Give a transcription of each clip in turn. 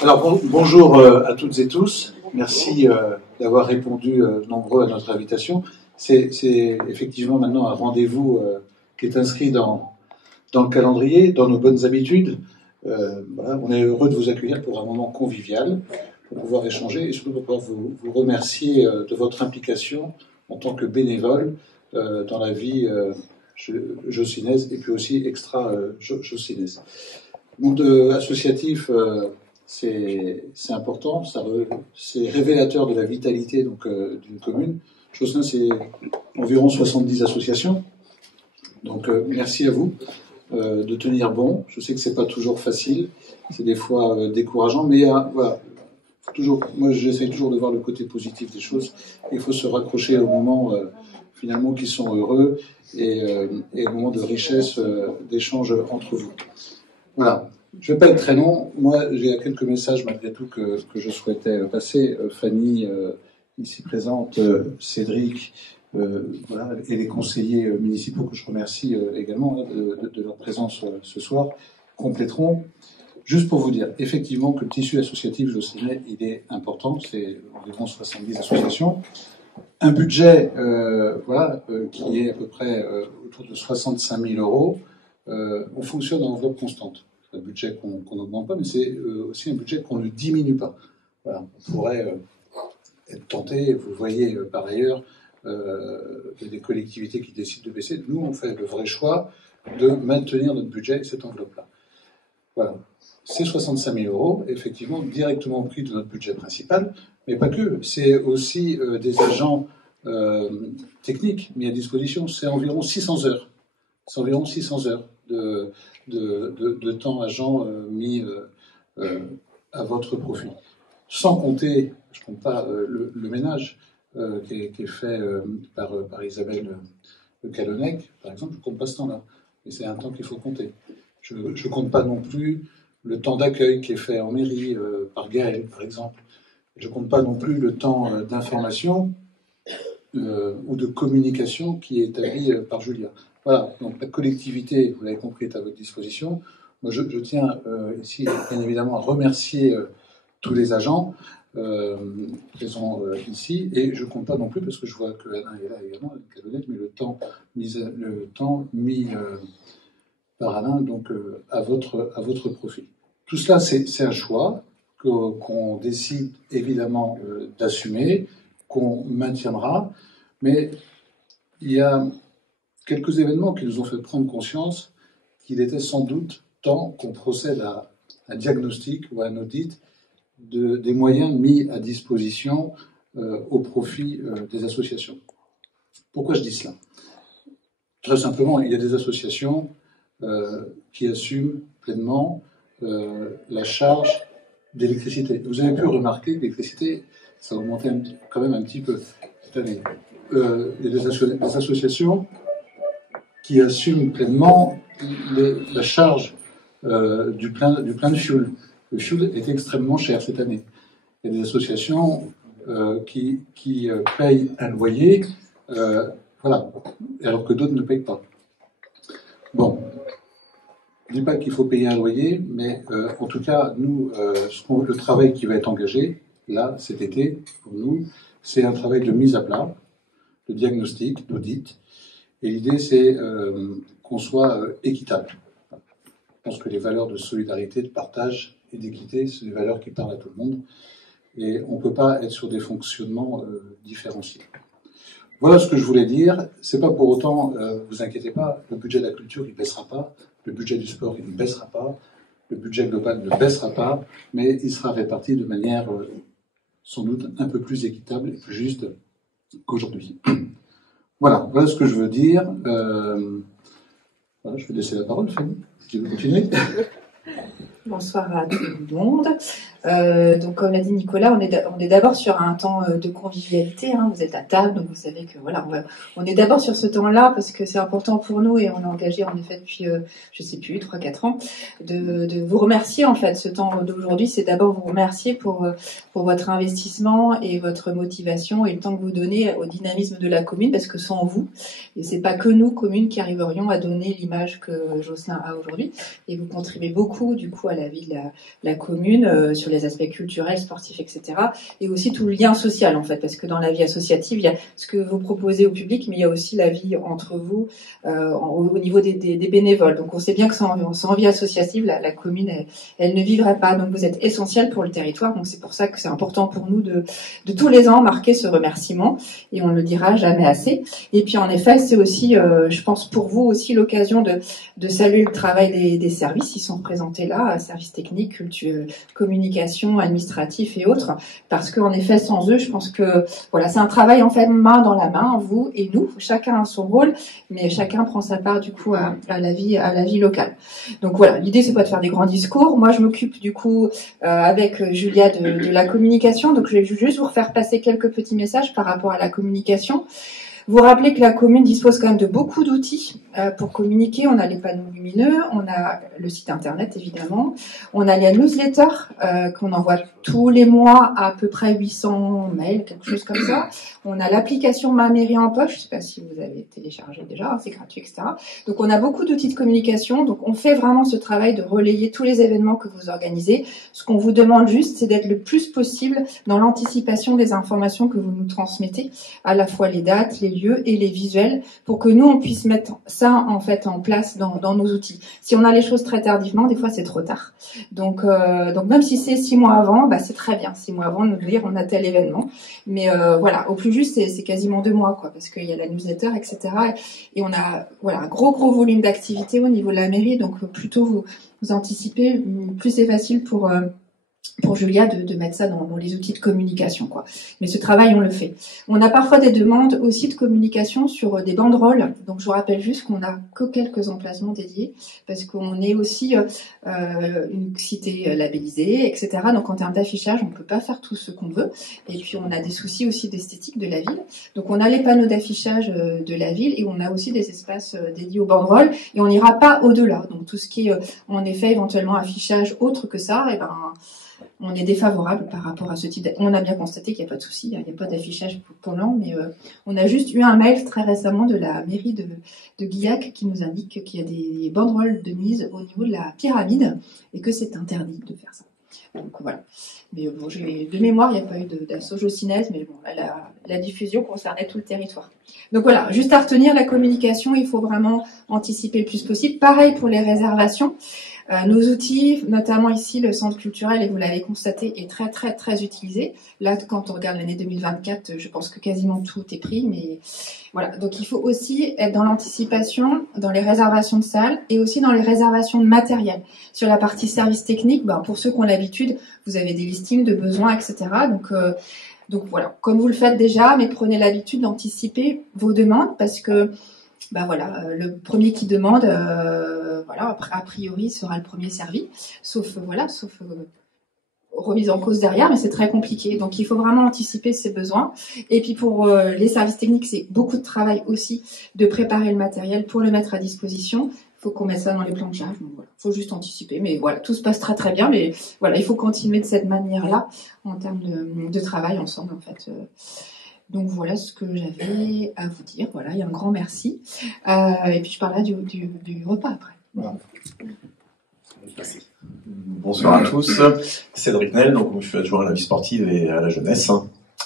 Alors bonjour à toutes et tous. Merci d'avoir répondu nombreux à notre invitation. C'est effectivement maintenant un rendez-vous qui est inscrit dans le calendrier, dans nos bonnes habitudes. Voilà, on est heureux de vous accueillir pour un moment convivial, pour pouvoir échanger et surtout pour pouvoir vous remercier de votre implication en tant que bénévole dans la vie josinaise et puis aussi extra-josinaise. Le monde associatif, c'est important, c'est révélateur de la vitalité d'une commune. Josselin, c'est environ 70 associations. Donc merci à vous de tenir bon. Je sais que c'est pas toujours facile, c'est des fois décourageant, mais voilà. Moi, j'essaie toujours de voir le côté positif des choses. Il faut se raccrocher aux moments finalement qui sont heureux et aux moments de richesse d'échange entre vous. Voilà. Je ne vais pas être très long. Moi, j'ai quelques messages malgré tout que je souhaitais passer. Fanny, ici présente, Cédric, voilà, et les conseillers municipaux que je remercie également de leur présence ce soir, compléteront. Juste pour vous dire, effectivement, que le tissu associatif josselin, il est important. C'est environ 70 associations. Un budget qui est à peu près autour de 65 000 euros. On fonctionne en enveloppe constante. C'est un budget qu'on n'augmente pas, mais c'est aussi un budget qu'on ne diminue pas. Voilà, on pourrait être tenté, vous le voyez par ailleurs, il y a des collectivités qui décident de baisser. Nous, on fait le vrai choix de maintenir notre budget et cette enveloppe-là. Voilà. C'est 65 000 euros, effectivement, directement pris de notre budget principal, mais pas que. C'est aussi des agents techniques mis à disposition. C'est environ 600 heures. C'est environ 600 heures de temps agent mis à votre profit. Sans compter, je ne compte pas le ménage qui est fait par Isabelle Le Calonnec, par exemple, je ne compte pas ce temps-là. Mais c'est un temps qu'il faut compter. Je ne compte pas non plus le temps d'accueil qui est fait en mairie par Gaël, par exemple. Je ne compte pas non plus le temps d'information ou de communication qui est établi par Julia. Voilà, donc la collectivité, vous l'avez compris, est à votre disposition. Moi, je tiens ici, bien évidemment, à remercier tous les agents présents ici, et je ne compte pas non plus, parce que je vois que Alain est là également, mais le temps mis par Alain, donc à votre profit. Tout cela, c'est un choix qu'on décide évidemment d'assumer, qu'on maintiendra, mais il y a quelques événements qui nous ont fait prendre conscience qu'il était sans doute temps qu'on procède à un diagnostic ou à un audit des moyens mis à disposition au profit des associations. Pourquoi je dis cela ? Très simplement, il y a des associations qui assument pleinement la charge d'électricité. Vous avez pu remarquer que l'électricité, ça a augmenté quand même un petit peu cette année. Il y a des associations qui assument pleinement la charge du plein de fuel. Le fuel est extrêmement cher cette année. Il y a des associations qui payent un loyer, voilà, alors que d'autres ne payent pas. Bon, je ne dis pas qu'il faut payer un loyer, mais en tout cas, nous, le travail qui va être engagé, là, cet été, pour nous, c'est un travail de mise à plat, de diagnostic, d'audit. Et l'idée, c'est qu'on soit équitable. Je pense que les valeurs de solidarité, de partage et d'équité, c'est des valeurs qui parlent à tout le monde. Et on ne peut pas être sur des fonctionnements différenciés. Voilà ce que je voulais dire. C'est pas pour autant, vous inquiétez pas, le budget de la culture, il ne baissera pas. Le budget du sport, il ne baissera pas. Le budget global ne baissera pas. Mais il sera réparti de manière sans doute un peu plus équitable et plus juste qu'aujourd'hui. Voilà ce que je veux dire. Voilà, je vais laisser la parole, Fanny. Tu veux continuer ? Bonsoir à tout le monde. Donc, comme l'a dit Nicolas, on est d'abord sur un temps de convivialité. Hein. Vous êtes à table, donc vous savez que voilà, on est d'abord sur ce temps-là parce que c'est important pour nous et on est engagé en effet depuis, je sais plus, 3-4 ans, de vous remercier en fait. Ce temps d'aujourd'hui, c'est d'abord vous remercier pour votre investissement et votre motivation et le temps que vous donnez au dynamisme de la commune, parce que sans vous, et c'est pas que nous, communes, qui arriverions à donner l'image que Josselin a aujourd'hui, et vous contribuez beaucoup du coup à la vie de la commune sur les aspects culturels, sportifs, etc. Et aussi tout le lien social en fait, parce que dans la vie associative, il y a ce que vous proposez au public, mais il y a aussi la vie entre vous au niveau des bénévoles. Donc on sait bien que sans vie associative, la commune, elle ne vivrait pas. Donc vous êtes essentiel pour le territoire. Donc c'est pour ça que c'est important pour nous de tous les ans marquer ce remerciement, et on ne le dira jamais assez. Et puis en effet, c'est aussi, je pense pour vous aussi l'occasion de saluer le travail des services. Ils sont représentés là, services techniques, culture, communication, administratif et autres, parce qu'en effet, sans eux, je pense que voilà, c'est un travail en fait main dans la main, vous et nous. Chacun a son rôle, mais chacun prend sa part du coup à la vie locale. Donc voilà, l'idée c'est pas de faire des grands discours. Moi, je m'occupe du coup avec Julia de la communication. Donc je vais juste vous refaire passer quelques petits messages par rapport à la communication. Vous rappelez que la commune dispose quand même de beaucoup d'outils pour communiquer. On a les panneaux lumineux, on a le site internet évidemment, on a les newsletters qu'on envoie tous les mois, à peu près 800 mails, quelque chose comme ça. On a l'application Ma Mairie en poche, je ne sais pas si vous avez téléchargé déjà, c'est gratuit, etc. Donc on a beaucoup d'outils de communication, donc on fait vraiment ce travail de relayer tous les événements que vous organisez. Ce qu'on vous demande juste, c'est d'être le plus possible dans l'anticipation des informations que vous nous transmettez, à la fois les dates, les lieux et les visuels, pour que nous on puisse mettre ça en fait en place dans nos outils. Si on a les choses très tardivement, des fois c'est trop tard. Donc même si c'est 6 mois avant, bah, c'est très bien. 6 mois avant de nous dire on a tel événement. Mais voilà, au plus juste c'est quasiment 2 mois quoi, parce qu'il y a la newsletter, etc. Et on a voilà un gros volume d'activité au niveau de la mairie. Donc plutôt vous anticipez, plus c'est facile pour Julia de mettre ça dans les outils de communication, quoi. Mais ce travail, on le fait. On a parfois des demandes aussi de communication sur des banderoles. Donc, je vous rappelle juste qu'on n'a que quelques emplacements dédiés parce qu'on est aussi une cité labellisée, etc. Donc, en termes d'affichage, on ne peut pas faire tout ce qu'on veut. Et puis, on a des soucis aussi d'esthétique de la ville. Donc, on a les panneaux d'affichage de la ville et on a aussi des espaces dédiés aux banderoles et on n'ira pas au-delà. Donc, tout ce qui est, en effet, éventuellement affichage autre que ça, et ben, on est défavorable par rapport à ce type on a bien constaté qu'il n'y a pas de souci, il n'y a pas d'affichage pendant, mais on a juste eu un mail très récemment de la mairie de Guillac qui nous indique qu'il y a des banderoles de mise au niveau de la pyramide et que c'est interdit de faire ça. Donc voilà. Mais bon, de mémoire, il n'y a pas eu d'assaut Jossinès, mais bon, la diffusion concernait tout le territoire. Donc voilà, juste à retenir la communication, il faut vraiment anticiper le plus possible. Pareil pour les réservations. Nos outils, notamment ici le centre culturel, et vous l'avez constaté, est très très très utilisé. Là, quand on regarde l'année 2024, je pense que quasiment tout est pris, mais voilà. Donc il faut aussi être dans l'anticipation, dans les réservations de salles et aussi dans les réservations de matériel. Sur la partie service technique, ben, pour ceux qui ont l'habitude, vous avez des listings de besoins, etc. Donc voilà, comme vous le faites déjà, mais prenez l'habitude d'anticiper vos demandes parce que bah voilà, le premier qui demande, voilà, a priori sera le premier servi, sauf remise en cause derrière, mais c'est très compliqué. Donc il faut vraiment anticiper ses besoins. Et puis pour les services techniques, c'est beaucoup de travail aussi de préparer le matériel pour le mettre à disposition. Il faut qu'on mette ça dans les plans de charge. Donc voilà, faut juste anticiper. Mais voilà, tout se passe très très bien. Mais voilà, il faut continuer de cette manière-là en termes de travail ensemble en fait. Donc voilà ce que j'avais à vous dire. Voilà, il y a un grand merci. Et puis je parlerai du repas après. Voilà. Bonsoir à tous. Cédric Nel, donc je suis adjoint à la vie sportive et à la jeunesse.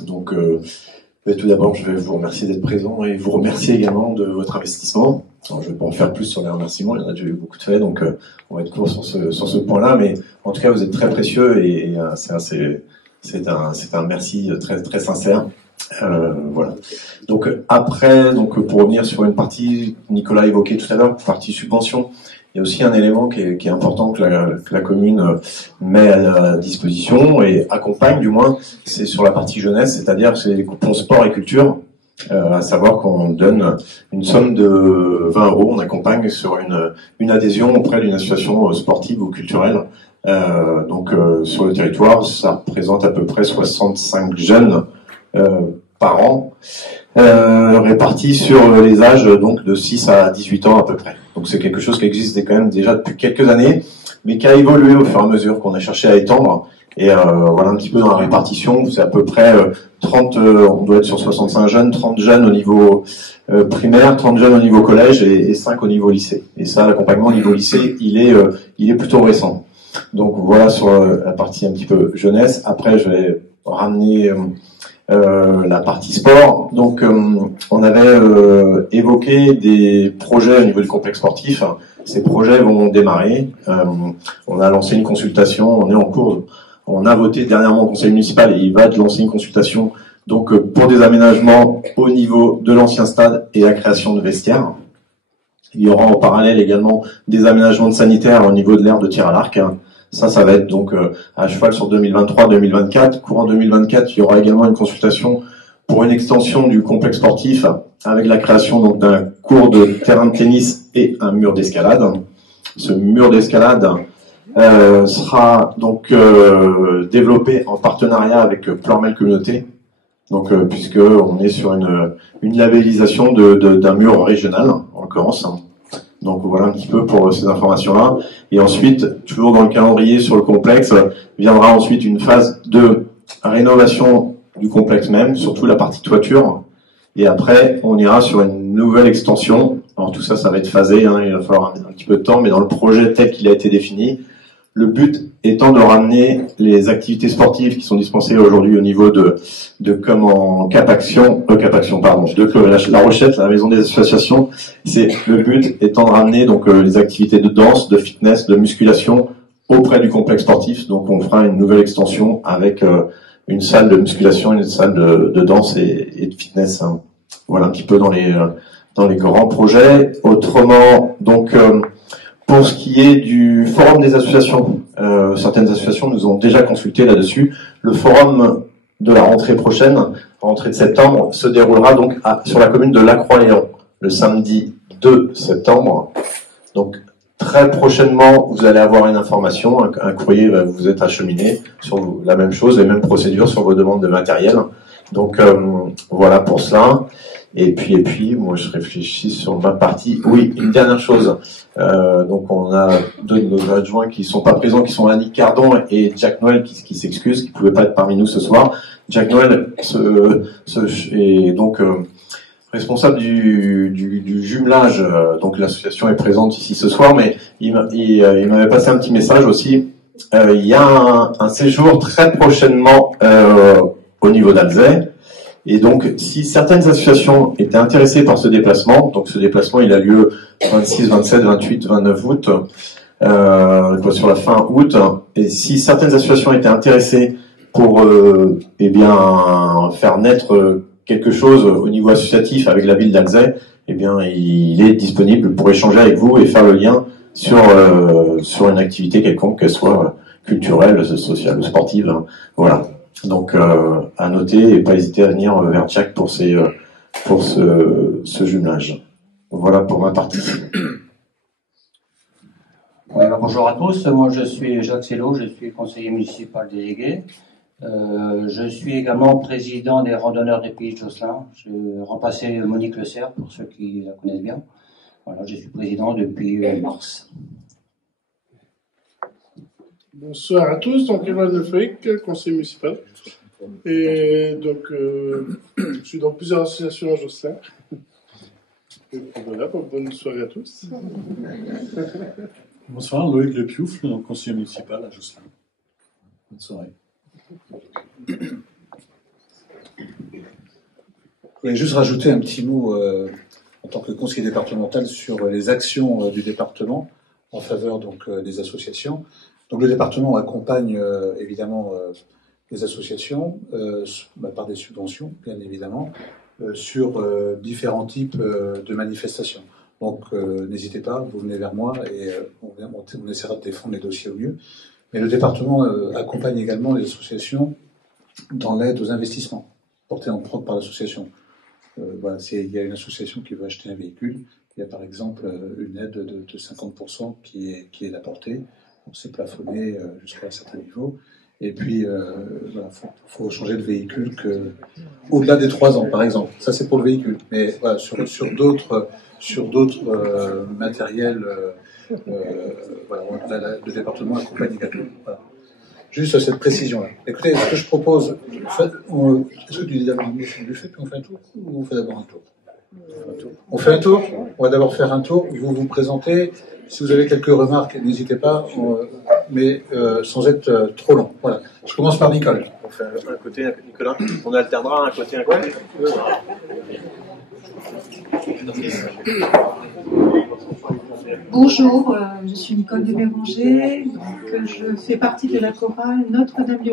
Donc tout d'abord, je vais vous remercier d'être présent et vous remercier également de votre investissement. Alors, je vais pas en faire plus sur les remerciements, il y en a déjà eu beaucoup de faits, donc on va être court sur ce point-là, mais en tout cas vous êtes très précieux et c'est un merci très très sincère. Voilà. Donc après, pour revenir sur une partie, Nicolas évoquait tout à l'heure, partie subvention, il y a aussi un élément qui est important que la commune met à la disposition et accompagne du moins, c'est sur la partie jeunesse, c'est-à-dire c'est les coupons sport et culture, à savoir qu'on donne une somme de 20 €, on accompagne sur une adhésion auprès d'une association sportive ou culturelle Sur le territoire, ça représente à peu près 65 jeunes par an, répartis sur les âges donc de 6 à 18 ans à peu près. Donc c'est quelque chose qui existe quand même déjà depuis quelques années, mais qui a évolué au fur et à mesure qu'on a cherché à étendre. Et voilà un petit peu dans la répartition, c'est à peu près 30, on doit être sur 65 jeunes, 30 jeunes au niveau primaire, 30 jeunes au niveau collège et 5 au niveau lycée. Et ça, l'accompagnement au niveau lycée, il est plutôt récent. Donc voilà sur la partie un petit peu jeunesse. Après, je vais ramener la partie sport. Donc on avait évoqué des projets au niveau du complexe sportif. Ces projets vont démarrer. On a lancé une consultation, on est en cours. On a voté dernièrement au conseil municipal et il va lancer une consultation donc pour des aménagements au niveau de l'ancien stade et la création de vestiaires. Il y aura en parallèle également des aménagements de sanitaires au niveau de l'aire de tir à l'arc. Ça va être donc à cheval sur 2023-2024. Courant 2024, il y aura également une consultation pour une extension du complexe sportif avec la création donc d'un court de terrain de tennis et un mur d'escalade. Ce mur d'escalade sera donc développé en partenariat avec Plormel Communauté, donc puisque on est sur une labellisation d'un mur régional en l'occurrence. Donc voilà un petit peu pour ces informations-là. Et ensuite, toujours dans le calendrier sur le complexe, viendra ensuite une phase de rénovation du complexe même, surtout la partie toiture. Et après, on ira sur une nouvelle extension. Alors tout ça, ça va être phasé, hein, il va falloir un petit peu de temps, mais dans le projet tel qu'il a été défini, le but étant de ramener les activités sportives qui sont dispensées aujourd'hui au niveau de Cap Action, de La Rochette, la maison des associations. C'est le but étant de ramener donc les activités de danse, de fitness, de musculation auprès du complexe sportif. Donc on fera une nouvelle extension avec une salle de musculation, une salle de danse et de fitness. Hein. Voilà un petit peu dans les grands projets. Autrement, donc pour ce qui est du forum des associations, certaines associations nous ont déjà consulté là-dessus. Le forum de la rentrée prochaine, rentrée de septembre, se déroulera donc sur la commune de Lacroix-Léon, le samedi 2 septembre. Donc très prochainement, vous allez avoir une information, un courrier va vous être acheminé sur la même chose, les mêmes procédures sur vos demandes de matériel. Donc voilà pour cela. Et puis, moi je réfléchis sur ma partie. Oui, une dernière chose. Donc on a deux de nos adjoints qui sont pas présents, qui sont Annick Cardon et Jack Noël qui s'excusent, qui pouvaient pas être parmi nous ce soir. Jack Noël est donc responsable du jumelage. Donc l'association est présente ici ce soir, mais il m'avait passé un petit message aussi. Il y a un séjour très prochainement au niveau d'Alzey. Et donc, si certaines associations étaient intéressées par ce déplacement, donc ce déplacement, il a lieu 26, 27, 28, 29 août, sur la fin août, et si certaines associations étaient intéressées pour, faire naître quelque chose au niveau associatif avec la ville d'Alzey, il est disponible pour échanger avec vous et faire le lien sur une activité quelconque, qu'elle soit culturelle, sociale ou sportive. Hein. Voilà. Donc à noter et pas hésiter à venir vers Jack pour ce jumelage. Voilà pour ma partie. Oui, bonjour à tous, moi je suis Jacques Sello, je suis conseiller municipal délégué. Je suis également président des randonneurs des Pays de Josselin. Je remplaçais Monique Le Serre pour ceux qui la connaissent bien. Voilà, je suis président depuis mars. Bonsoir à tous, donc Emmanuel Lefebvre, conseiller municipal. Et donc, je suis dans plusieurs associations à Josselin. Et voilà, bonne soirée à tous. Bonsoir, Loïc Le Piouf, conseiller municipal à Josselin. Bonne soirée. Je voulais juste rajouter un petit mot en tant que conseiller départemental sur les actions du département en faveur donc des associations. Donc le département accompagne évidemment les associations par des subventions, bien évidemment, sur différents types de manifestations. Donc n'hésitez pas, vous venez vers moi et on essaiera de défendre les dossiers au mieux. Mais le département accompagne également les associations dans l'aide aux investissements portés en propre par l'association. Voilà, il y a une association qui veut acheter un véhicule, il y a par exemple une aide de 50% qui est apportée. c'est plafonné jusqu'à un certain niveau. Et puis, voilà, faut changer de véhicule au-delà des 3 ans, par exemple. Ça, c'est pour le véhicule. Mais voilà, sur d'autres matériels, voilà, le département accompagne également. Voilà. Juste cette précision-là. Écoutez, ce que je propose, est-ce que tu dis d'abord du fait puis on fait un tour, ou on fait d'abord un tour? On fait un tour. On va d'abord faire un tour. Vous vous présentez. Si vous avez quelques remarques, n'hésitez pas, mais sans être trop long. Voilà. Je commence par Nicole. On fait un côté, Nicolas. On alternera un côté, un côté. Bonjour, je suis Nicole de Béranger, donc je fais partie de la chorale Notre-Dame du